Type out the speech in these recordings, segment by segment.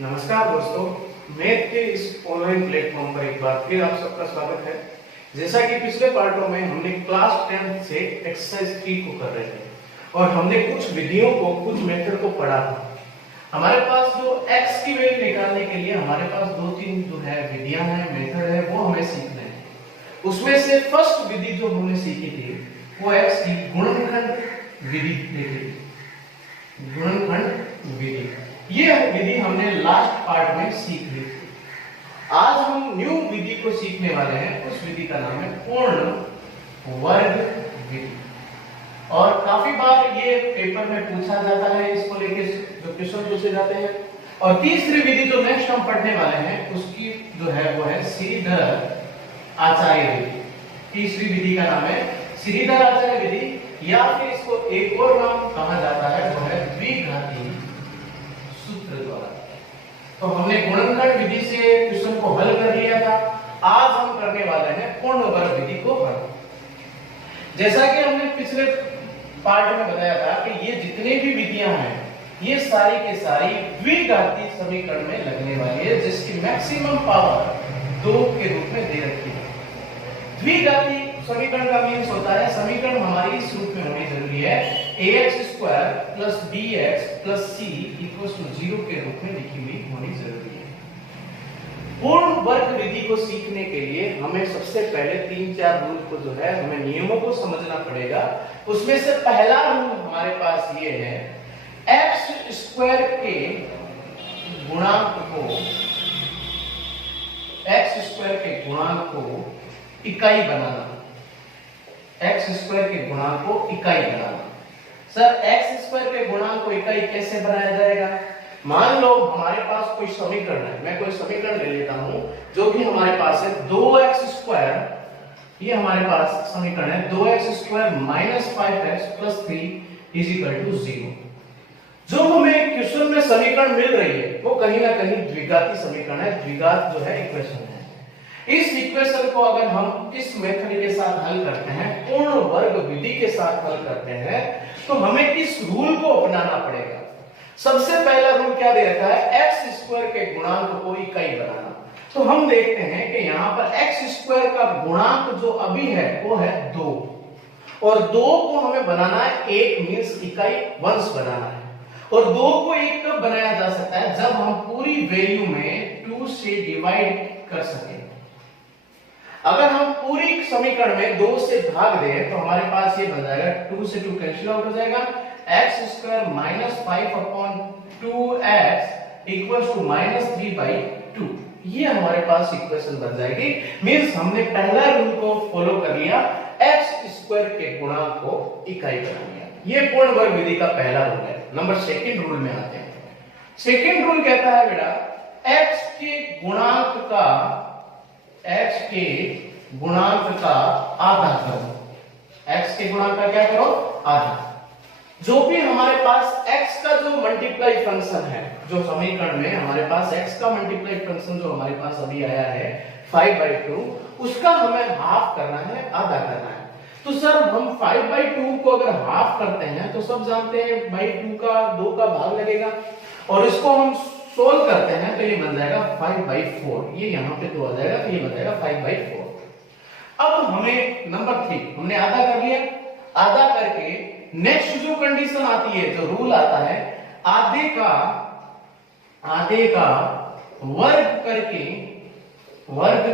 नमस्कार दोस्तों, मैथ के इस ऑनलाइन प्लेटफॉर्म पर एक बार फिर आप सबका स्वागत है। जैसा कि पिछले पार्टों में हमने क्लास 10 से एक्सरसाइज 3 को कर रहे थे और हमने कुछ विधियों को, कुछ मेथड को पढ़ा था। हमारे पास जो x की वैल्यू निकालने के लिए हमारे पास दो तीन जो है विधियां हैं, मेथड है, वो हमें सीखने हैं। उसमें से फर्स्ट विधि जो हमने सीखी थी वो x की गुणनखंड विधि थी। गुणनखंड विधि, ये विधि हमने लास्ट पार्ट में सीख ली थी। आज हम न्यू विधि को सीखने वाले हैं। उस विधि का नाम है पूर्ण वर्ग विधि और काफी बार ये पेपर में पूछा जाता है, इसको लेके जो क्वेश्चन पूछे जाते हैं। और तीसरी विधि जो नेक्स्ट हम पढ़ने वाले हैं उसकी जो है वो है श्रीधर आचार्य विधि। तीसरी विधि का नाम है श्रीधर आचार्य विधि, या फिर इसको एक और नाम कहा जाता है वो है द्विघाती सूत्र द्वारा। तो हमने गुणनखंड विधि से क्वेश्चन को हल कर लिया था। आज हम करने वाले हैं पूर्ण वर्ग विधि को हल। जैसा कि हमने पिछले पार्ट में बताया था कि ये जितने भी विधियां हैं ये सारी के सारी द्विघाती समीकरण में लगने वाली है, जिसकी मैक्सिमम पावर 2 के रूप में दे रखी है। द्विघाती समीकरण का मीन्स होता है समीकरण हमारी इस रूप में होनी जरूरी है, ax² + bx + c = 0 के रूप में लिखी हुई होनी जरूरी है। पूर्ण वर्ग विधि को सीखने के लिए हमें सबसे पहले 3-4 रूल को जो है हमें नियमों को समझना पड़ेगा। उसमें से पहला रूल हमारे पास ये है, x² के गुणांक को इकाई बनाना। x² के गुणांक को इकाई बनाना। सर x² के गुणांक को इकाई कैसे बनाया जाएगा? मान लो हमारे पास कोई समीकरण है, मैं कोई समीकरण ले लेता हूं जो कि हमारे पास है 2x²। ये हमारे पास समीकरण है 2x² - 5x + 3 = 0। जो हमें क्वेश्चन में समीकरण मिल रही है वो कहीं ना कहीं द्विघाती समीकरण है, द्विघात जो है इक्वेशन है। इस इक्वेशन को अगर हम इस मेथड के साथ हल करते हैं, पूर्ण वर्ग विधि के साथ हल करते हैं, तो हमें इस रूल को अपनाना पड़ेगा। सबसे पहला रूल क्या दे रखा है? x² के गुणांक को इकाई बनाना। तो हम देखते हैं कि यहाँ पर x² का गुणांक जो अभी है वो है 2 और 2 को हमें बनाना है 1 मींस इकाई वंश बनाना है। और 2 को 1 कब बनाया जा सकता है? जब हम पूरी वैल्यू में 2 से डिवाइड कर सकें। अगर हम पूरी समीकरण में 2 से भाग दें तो हमारे पास ये बन जाएगा 2 से 2 कैंसिल आउट हो जाएगा, x² - 5/2x = -3/2। ये हमारे पास इक्वेशन बन जाएगी। मींस हमने पहला रूल को फॉलो कर लिया, x² के गुणांक को इकाई बना लिया। ये पूर्ण वर्ग विधि का पहला रूल है। नंबर सेकंड रूल में आते हैं। सेकंड रूल कहता है बेटा x के गुणांक का आधा करो। x के गुणांक का क्या करो? आधा। जो भी हमारे पास x का जो मल्टीप्लाई फंक्शन है, जो समीकरण में हमारे पास x का मल्टीप्लाई फंक्शन जो हमारे पास अभी आया है 5/2, उसका हमें हाफ करना है, आधा करना है। तो सर हम 5/2 को अगर हाफ करते हैं तो सब जानते हैं भाई 2 का भाग लगेगा और इसको हम सोल्व करते हैं तो ये बन जाएगा 5/4। ये यहाँ पे 2 आ जाएगा तो ये बन जाएगा 5/4। अब हमें नंबर 3 हमने आधा कर लिया। आधा करके नेक्स्ट जो कंडीशन आती है, जो रूल आता है, आधे का वर्ग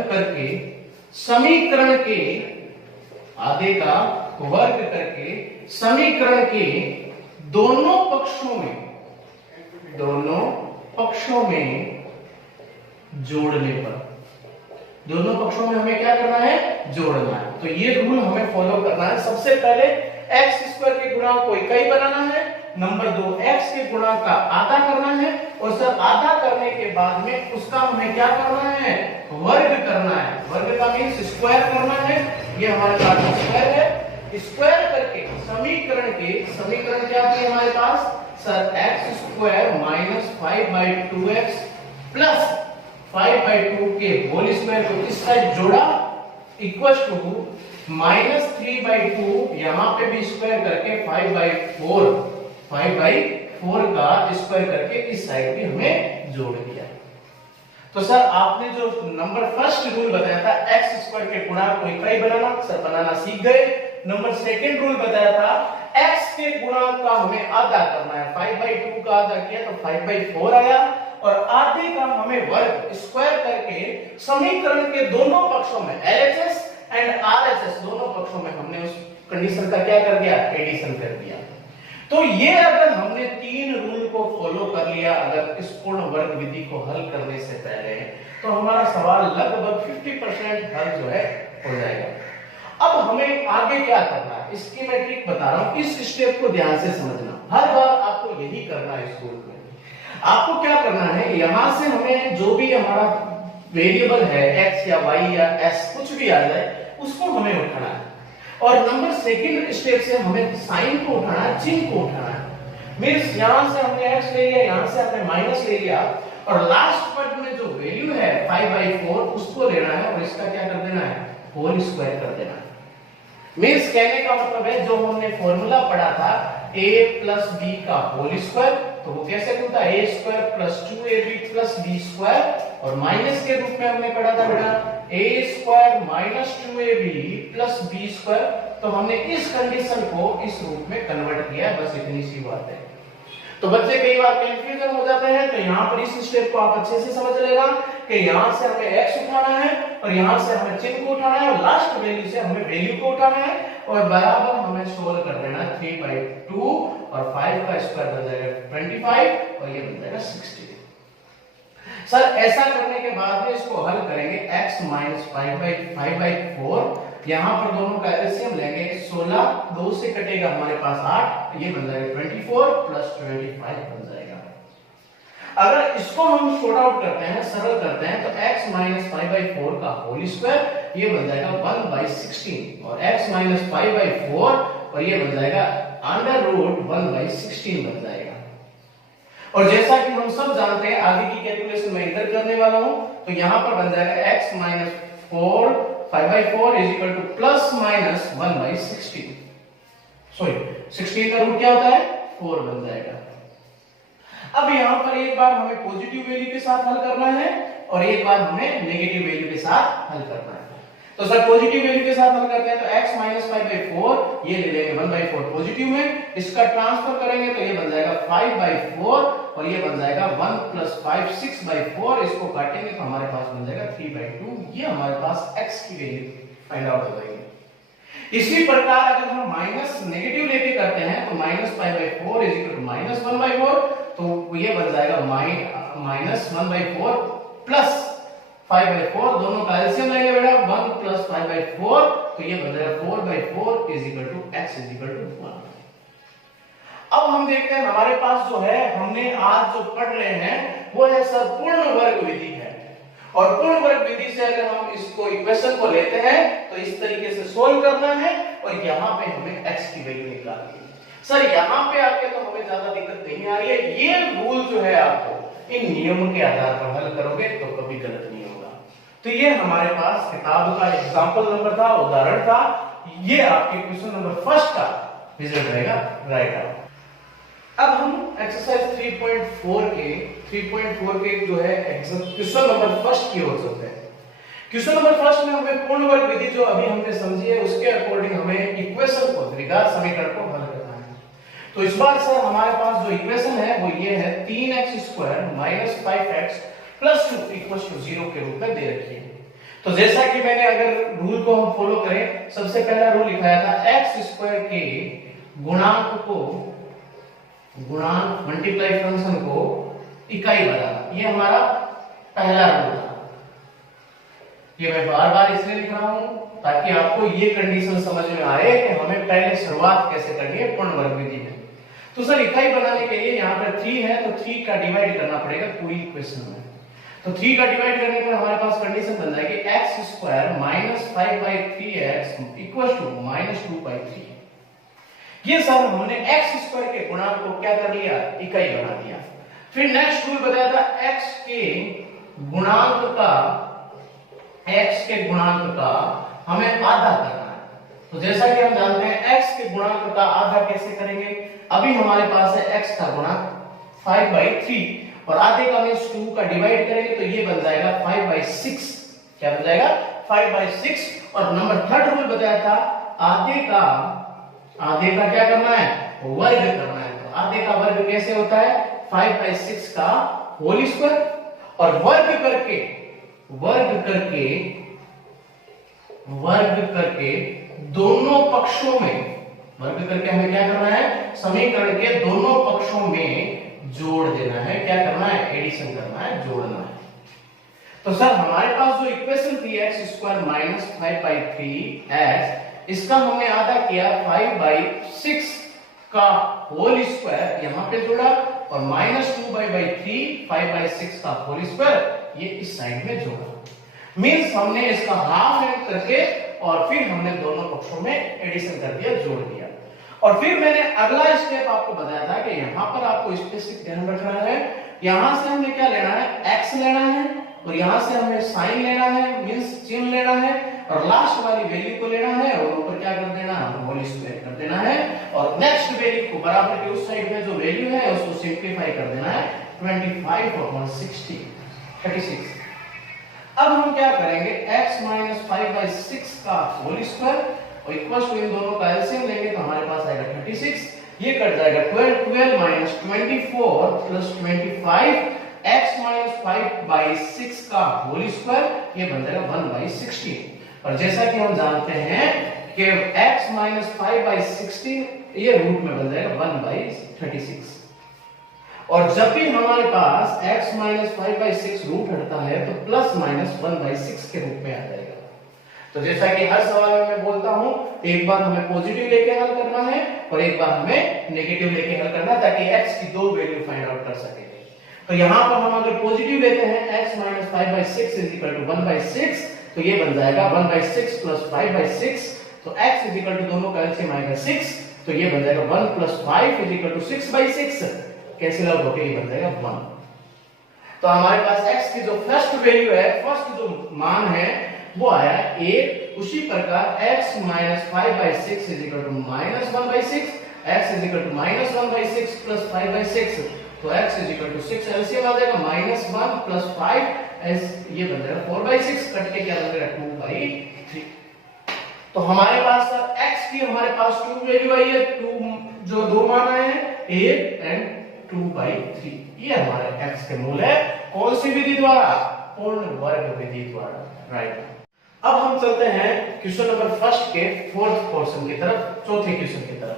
करके समीकरण के आधे का वर्ग करके समीकरण के दोनों पक्षों में जोड़ने पर, दोनों पक्षों में हमें क्या करना है? जोड़ना है। तो ये रूल हमें फॉलो करना है। सबसे पहले x² के गुणांक को इकाई बनाना है। नंबर 2 x के गुणांक का आधा करना है और सर आधा करने के बाद में उसका हमें क्या करना है? वर्ग करना है। वर्ग का मींस स्क्वायर करना है। ये हमारे पास स्क्वायर है। स्क्वायर करके समीकरण क्या है हमारे पास? सर x² - 5/2x + 5/2 के होल स्क्वायर को इस साइड जोड़ा इक्वल्स टू -3/2, यहां पे भी स्क्वायर करके 5/4 4 का स्क्वायर करके इस साइड भी हमें जोड़ दिया। तो सर आपने जो नंबर फर्स्ट रूल बताया था एक्स स्क्वायर के गुणांक को इकाई बनाना, सर बनाना सीख गए। नंबर सेकंड रूल बताया था एक्स के गुणांक का हमें आधा करना है, 5/2 का आधा किया तो 5/4 आया, और आधे का हमें वर्ग स्क्वायर करके समीकरण के दोनों पक्षों में LHS एंड RHS दोनों पक्षों में हमने उस कंडीशन का क्या कर दिया, एडिशन कर दिया। तो ये अगर हमने 3 रूल को फॉलो कर लिया अगर इस पूर्ण वर्ग विधि को हल करने से पहले, तो हमारा सवाल लगभग 50% हल जो है हो जाएगा। अब हमें आगे क्या करना है, इसकी मैं ट्रिक बता रहा हूं, इस स्टेप को ध्यान से समझना। हर बार आपको यही करना है इस रूल में। आपको क्या करना है, यहां से हमें जो भी हमारा वेरिएबल है x या y या s कुछ भी आ जाए उसको हमें उठाना है, और नंबर सेकंड स्टेप से हमें साइन को उठाना है, चिन्ह को उठाना है। मींस यहां से हमने x ले लिया, यहां से हमने माइनस ले लिया, और लास्ट पद में जो वैल्यू है 5/4 उसको लेना है और इसका क्या कर देना है, होल स्क्वायर कर देना है। मींस कहने का मतलब है जो हमने फॉर्मूला पढ़ा था a प्लस b का होल स्क्वायर, तो वो कैसे होता है a square plus 2ab plus b square, और माइनस के रूप में हमने पढ़ा था बेटा a square minus 2ab plus b square. तो हमने इस कंडीशन को इस रूप में कन्वर्ट किया, बस इतनी सी बात है। तो बच्चे कई बार कंफ्यूजन हो जाते हैं, तो यहाँ पर इस स्टेप को आप अच्छे से समझ लेना कि यहाँ से हमें x उठाना है और यहाँ से हमें चिन्ह को उठाना है और लास्ट वैल्यू से हमें वैल्यू को उठाना है, और बराबर हमें सोल्व कर देना है। 3/2 और 5 का स्क्वायर बन जाएगा 25 और ये बन जाएगा 60। सर ऐसा करने के बाद में इसको हल करेंगे x माइनस 5/4, यहाँ पर दोनों का एलसीएम लेंगे 16, 2 से कटेगा हमारे पास 8, ये बन जाएगा 24 प्लस 25 बन जाएगा। अगर इसको हम शॉर्ट आउट करते हैं, सरल करते हैं, तो x माइनस 5/4 का होल स्क्वायर ये बन जाएगा 1/16, और x माइनस 5/4 और ये बन जाएगा अंडर रूट 1/16 बन जाएगा। और जैसा कि हम सब जानते हैं, आगे की कैलकुलेशन मैं इधर करने वाला हूं, तो यहां पर बन जाएगा x minus 5/4 is equal two plus minus 1/16। Sorry 16 का रूट क्या होता है, 4 बन जाएगा। अब यहां पर एक बार हमें पॉजिटिव वैल्यू के साथ हल करना है और एक बार हमें नेगेटिव वैल्यू के साथ हल करना है। तो सर पॉजिटिव वैल्यू के साथ हल करते हैं, तो x माइनस 5/4 ये ले लेंगे 1/4 पॉजिटिव में, इसका ट्रांसफर करेंगे तो ये बन जाएगा 5/4 और ये बन जाएगा 1 प्लस 5 6/4, इसको काटेंगे तो हमारे पास बन जाएगा 3/2। ये हमारे पास x की वैल्यू फाइंड आउट हो जाएगी। इसी प्रकार अगर हम माइनस नेगेटिव लेके करते हैं तो minus 5/4 is equal to minus 1/4, तो ये बन जाएगा माइनस 1/4 प्लस 5/4, दोनों का एलसीएम लेंगे बेटा 1 प्लस 5/4, तो ये बन जाएगा 4/4 is equal to x is equal to 1। अब हम देखते हैं हमारे पास जो है, हमने आज जो पढ़ रहे हैं वो है सर पूर्ण वर्ग विधि है, और पूर्ण वर्ग विधि से अगर हम इसको इक्वेशन को लेते हैं तो इस तरीके से सोल्व करना है, और यहाँ पे हमें x की वैल्यू निकालनी है। सर यहाँ पे आके तो हमें ज्यादा दिक्कत नहीं आ रही है, ये रूल जो है आपको इन नियमों के आधार पर हल करोगे तो कभी गलत नहीं होगा। तो ये हमारे पास किताब का एग्जांपल नंबर था, उदाहरण था, ये आपके क्वेश्चन नंबर फर्स्ट का रिजल्ट रहेगा राइट आउट। अब हम एक्सरसाइज 3.4 के जो है क्वेश्चन नंबर फर्स्ट की ओर चलते हैं। क्वेश्चन नंबर फर्स्ट में हमें पूर्ण वर्ग विधि जो अभी हमने समझी है उसके अकॉर्डिंग हमें इक्वेशन को, द्विघात समीकरण को हल करना है। तो इस बार सर हमारे पास जो इक्वेशन है वो ये है 3x² minus 5x plus 2 equal to 0 के रूप में दे रखी है। तो जैसा कि मैंने अगर रूल को हम फॉलो करें, सबसे पहला रूल लिखाया था x² के गुणांक मल्टीप्लाई फंक्शन को इकाई बनाना, ये हमारा पहला रूल था। ये मैं बार बार इसलिए लिख रहा हूं ताकि आपको ये कंडीशन समझ में आए कि हमें पहले शुरुआत कैसे करनी है पूर्ण वर्ग विधि में। तो सर इकाई बनाने के लिए यहाँ पर 3 है, तो 3 का डिवाइड करना पड़ेगा पूरी इक्वेशन में। तो 3 का डिवाइड करने पर हमारे पास कंडीशन बन जाएगी x² minus 5/3x equal to minus 2/3। ये सर हमने x² के गुणांक को क्या कर लिया, इकाई बना दिया। फिर नेक्स्ट रूल बताया था x के गुणांक का हमें आधा करना है। तो जैसा कि हम जानते हैं x के गुणांक का आधा कैसे करेंगे, अभी हमारे पास है x का गुणक 5/3 और आधे का में इस 2 का डिवाइड करेंगे तो ये बन जाएगा 5/6। क्या बन जाएगा 5/6। और नंबर थर्ड रूल बताया था आधे का क्या करना है वर्ग करना है। तो आधे का वर्ग कैसे होता है 5/6 का होल स्क्वायर और वर्ग करके दोनों पक्षों में वर्ग करके हमें क्या करना है समीकरण के दोनों पक्षों में जोड़ देना है। क्या करना है एडिशन करना है जोड़ना है। तो सर हमारे पास जो इक्वेशन थी x² - 5/3x इसका हमने आधा किया 5/6 का होल स्क्वायर यहां पे जोड़ा और -2/3 5/6 का होल स्क्वायर ये इस साइड में जोड़ा। मींस हमने इसका हाफ ऐड करके और फिर हमने दोनों पक्षों में एडिशन कर दिया जोड़ दिया। और फिर मैंने अगला स्टेप आपको बताया था कि यहां पर आपको स्पेसिफिक ध्यान रखना है। यहां से हमने क्या लेना है x लेना है और यहां से हमें साइन लेना है मींस चिन्ह लेना है और लास्ट वाली वैल्यू को लेना है और ऊपर क्या कर देना है होल स्क्वायर कर देना है और नेक्स्ट वैल्यू को बराबर के उस साइड में जो वैल्यू है उसको सिंपलीफाई कर देना है 25/60 36। अब हम क्या करेंगे x - 5/6 का होल स्क्वायर और इक्वल टू इन दोनों का एलसीएम लेंगे तो हमारे पास आएगा 36। ये कट जाएगा 12 - 24 + 25 x - 5/6 का होल स्क्वायर ये बन जाएगा 1/16। और जैसा कि हम जानते हैं कि x - 5/16 ये रूट में बन जाएगा 1/36। और जब भी हमारे पास x - 5/6 रूट हटता है तो प्लस माइनस 1/6 के रूप में आ जाएगा। तो जैसा कि हर सवाल में मैं बोलता हूं एक बार हमें पॉजिटिव लेके हल करना है और एक बार हमें नेगेटिव लेके हल करना है ताकि x की दो वैल्यू फाइंड आउट कर सके। तो यहां पर हम अगर पॉजिटिव लेते हैं x - 5/6 = 1/6 तो ये बन जाएगा 1/6 + 5/6 तो x दोनों का एलसीएम आएगा 6 तो ये बन जाएगा 1 + 5 = 6/6 कैंसिल आउट होके ये बन जाएगा 1। तो हमारे पास x की जो फर्स्ट वैल्यू है फर्स्ट जो मान है वो आया 8। उसी प्रकार x - 5/6 = -1/6 x -1/6 + 5/6 तो x 6 एलसीएम आ जाएगा -1 + 5 ये बन जाएगा 4/6 कट के क्या बन जाएगा 2/3। तो हमारे पास x की हमारे पास 2 वैल्यू आई है 2 जो दो मान आए हैं 8 और 2/3 ये हमारे x के मूल है कौन सी विधि द्वारा पूर्ण वर्ग विधि द्वारा राइट। अब हम चलते हैं क्वेश्चन नंबर फर्स्ट के फोर्थ पोर्शन की तरफ चौथे क्वेश्चन की तरफ।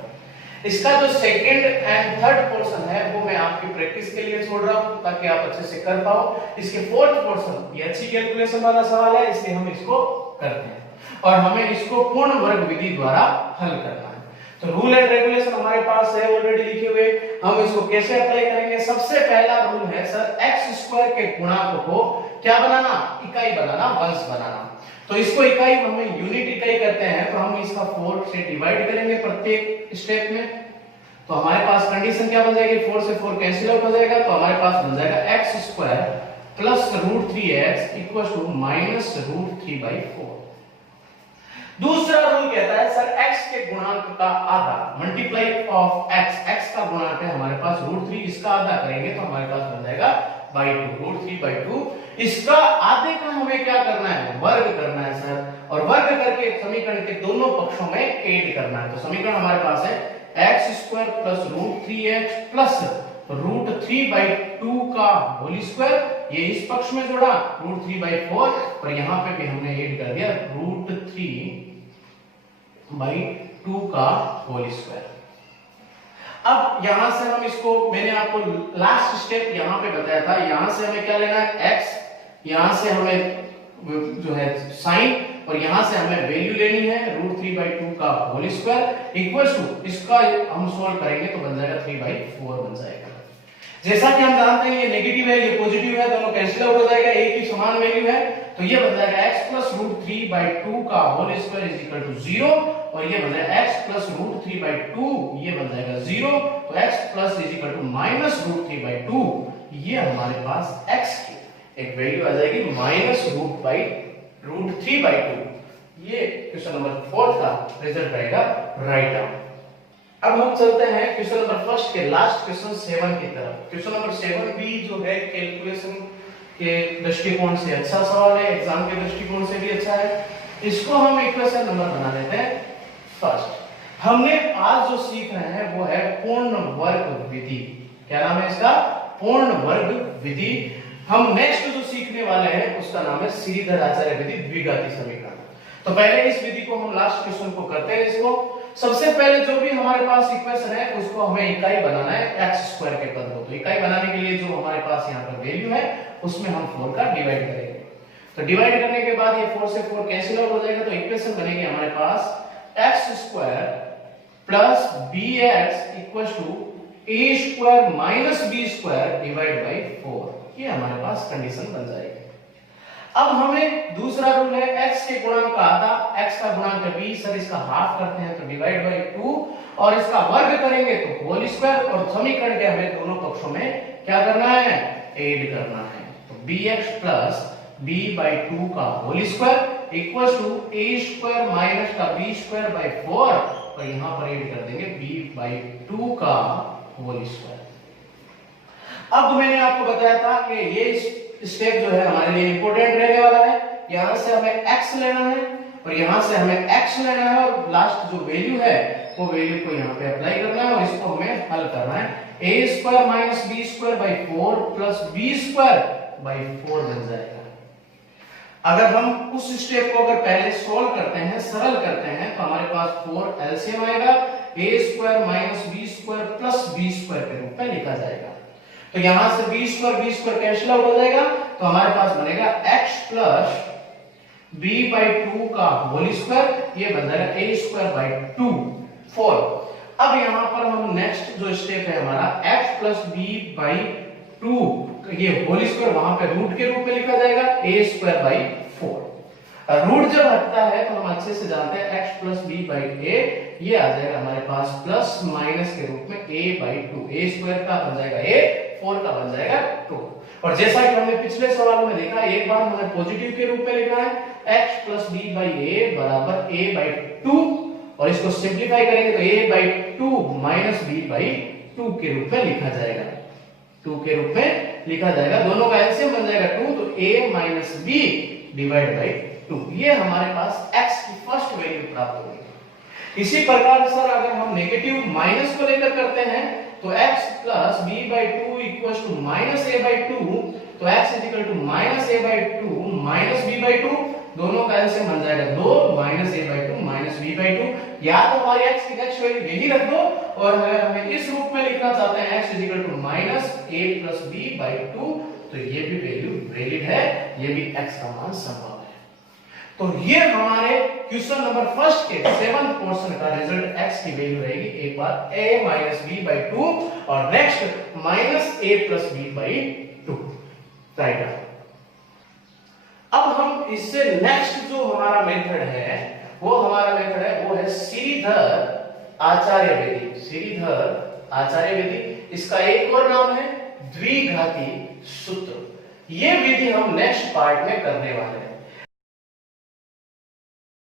इसका जो सेकंड एंड थर्ड पोर्शन है वो मैं आपकी प्रैक्टिस के लिए छोड़ रहा हूं ताकि आप अच्छे से कर पाओ। इसके फोर्थ पोर्शन ये अच्छी कैलकुलेशन वाला सवाल है इसलिए हम इसको करते हैं और हमें इसको पूर्ण वर्ग विधि द्वारा हल करना है। तो रूल एंड रेगुलेशन हमारे पास है ऑलरेडी लिखे हुए। हम इसको कैसे अप्लाई करेंगे सबसे पहला रूल है सर x² के गुणांक को क्या बनाना इकाई बनाना वंश बनाना। तो इसको इकाई हमें यूनिट इकाई करते हैं तो हम इसका 4 से डिवाइड करेंगे प्रत्येक स्टेप में। तो हमारे पास कंडीशन क्या बन जाएगी 4 से 4 कैंसिल आउट हो जाएगा तो हमारे पास बन जाएगा x² + √3x = -√3/4। दूसरा रूल कहता है सर x के गुणांक का आधा मल्टीप्लाई ऑफ x का गुणांक है हमारे पास √3 इसका आधा करेंगे तो हमारे पास बन जाएगा √3/2। इसका आधे का हमें क्या करना है वर्ग करना है सर और वर्ग करके समीकरण के दोनों पक्षों में ऐड करना है। तो समीकरण हमारे पास है x² + √3x + √3/2 का होल स्क्वायर ये इस पक्ष में जोड़ा √3/4 और यहां पे भी हमने ऐड कर दिया √3/2 का होल स्क्वायर। अब यहां से हम इसको मैंने आपको लास्ट स्टेप यहां पे बताया था यहां से हमें क्या लेना है x यहां से हमें जो है साइन और यहां से हमें वैल्यू लेनी है √3/2 का होल स्क्वायर इक्वल टू इसका हम सॉल्व करेंगे तो बन जाएगा 3/4 बन जाएगा। जैसा कि हम जानते हैं ये नेगेटिव है ये पॉजिटिव है दोनों कैंसिल आउट हो जाएगा एक ही समान वैल्यू है तो ये बन जाएगा x + √3/2 का होल स्क्वायर = 0 और ये बन जाएगा x + √3/2 ये बन जाएगा 0 तो x + -√3/2 ये हमारे पास x की एक वैल्यू आ जाएगी -√3/2। ये क्वेश्चन नंबर 4 का रिजल्ट रहेगा राइट आउट। अब हम चलते हैं क्वेश्चन नंबर फर्स्ट के लास्ट क्वेश्चन 7 की तरफ। क्वेश्चन नंबर 7 भी जो है कैलकुलेशन के दृष्टिकोण से अच्छा सवाल है, एग्जाम के दृष्टिकोण से भी अच्छा है। इसको हम इक्वेशन नंबर बना लेते हैं फर्स्ट। हमने आज जो सीख रहे हैं वो है पूर्ण वर्ग विधि। क्या नाम है इसका? पूर्ण वर्ग विधि। हम नेक्स्ट जो सीखने वाले हैं उसका नाम है श्रीधर आचार्य विधि द्विघाती समीकरण। तो पहले इस विधि को हम लास्ट क्वेश्चन को करते हैं। इसको सबसे पहले जो भी हमारे पास इक्वेशन है उसको हमें इकाई बनाना है x स्क्वायर के पद को। तो इकाई बनाने के लिए जो हमारे पास यहाँ पर वैल्यू है उसमें हम 4 का डिवाइड करेंगे। तो डिवाइड करने के बाद ये 4 से 4 कैंसिल आउट हो जाएगा। तो इक्वेशन बनेगी हमारे पास x square plus bx equals to a square minus b square divide by 4। ये हमारे पास कंडीशन बन जाएगी। अब हमें दूसरा रूल है x के गुणांक का आधा, x का गुणांक है b, सर इसका हाफ करते हैं तो डिवाइड बाय 2 और इसका वर्ग करेंगे तो होल स्क्वायर। और समीकरण के हमें दोनों पक्षों में क्या करना है? ऐड करना है। तो bx प्लस b बाय 2 का whole square equals to a square minus का b स्क्वायर बाय 4 और यहां पर ऐड कर देंगे b बाय 2 का होल स्क्वायर। अब मैंने आपको बताया था कि ये स्टेप जो है हमारे लिए इंपॉर्टेंट रहने वाला है। यहां से हमें x लेना है और यहां से हमें x लेना है और लास्ट जो वैल्यू है वो वैल्यू को यहां पे अप्लाई करना है और इसको हमें हल करना है। a square minus b square by 4 plus b square by 4 बन जाएगा। अगर हम उस स्टेप को अगर पहले सोल्व करते हैं, सरल करते हैं, तो हमारे पास 4 एलसीएम आएगा। a square minus b square plus b square के रूप में लिखा जाएगा। तो यहां से b स्क्वायर कैंसिल आउट हो जाएगा तो हमारे पास बनेगा x प्लस b बाय 2 का होल स्क्वायर। ये बन जाएगा a स्क्वायर बाय 2 4। अब यहां पर हम नेक्स्ट जो स्टेप है हमारा x प्लस b बाय 2, ये होल स्क्वायर वहां पे रूट के रूप में लिखा जाएगा a स्क्वायर बाय 4। रूट जब हटता है तो हम अच्छे से जानते हैं x plus b by a, ये आ जाएगा हमारे पास प्लस माइनस के रूप में a बाय 2। a स्क्वायर का बन जाएगा a, 4 का बन जाएगा 2। और जैसा कि हमने पिछले सवाल में देखा, एक बार हमें पॉजिटिव के रूप में लिखना है x plus b by a बराबर a बाय 2 और इसको सिंप्लीफाई करेंगे तो a by 2 minus b by 2 के रूप में लिखा जाएगा। 2 के रूप में लिखा जाएगा। दोनों का एलसीएम बन जाएगा 2 तो a minus b divide by 2। ये हमारे पास x की फर्स्ट वैल्यू प्राप्त होगी। इसी प्रकार सर अगर हम नेगेटिव माइनस को लेकर करते हैं तो x plus b by 2 equals to minus a by 2, तो x is equal to minus a by 2 minus b by 2। दोनों का एलसीएम बन जाएगा 2 minus a by 2 minus b by 2। या तो हमारी x की नेक्स्ट वैल्यू यही रख दो और अगर हमें इस रूप में लिखना चाहते हैं x is equal to minus a plus b by 2 तो ये भी वैल्यू वैलिड है, ये भी x का मान संभव है। तो ये हमारे क्वेश्चन नंबर फर्स्ट के 7th पोर्शन का रिजल्ट x की वैल्यू रहेगी। एक बार a माइनस b बाय 2 और next minus a plus b by 2। Right. अब हम इससे नेक्स्ट जो हमारा मेथड है वो है श्रीधर आचार्य विधि। श्रीधर आचार्य विधि, इसका एक और नाम है द्विघाती सूत्र। ये विधि हम नेक्स्ट पार्ट में करने वाले हैं।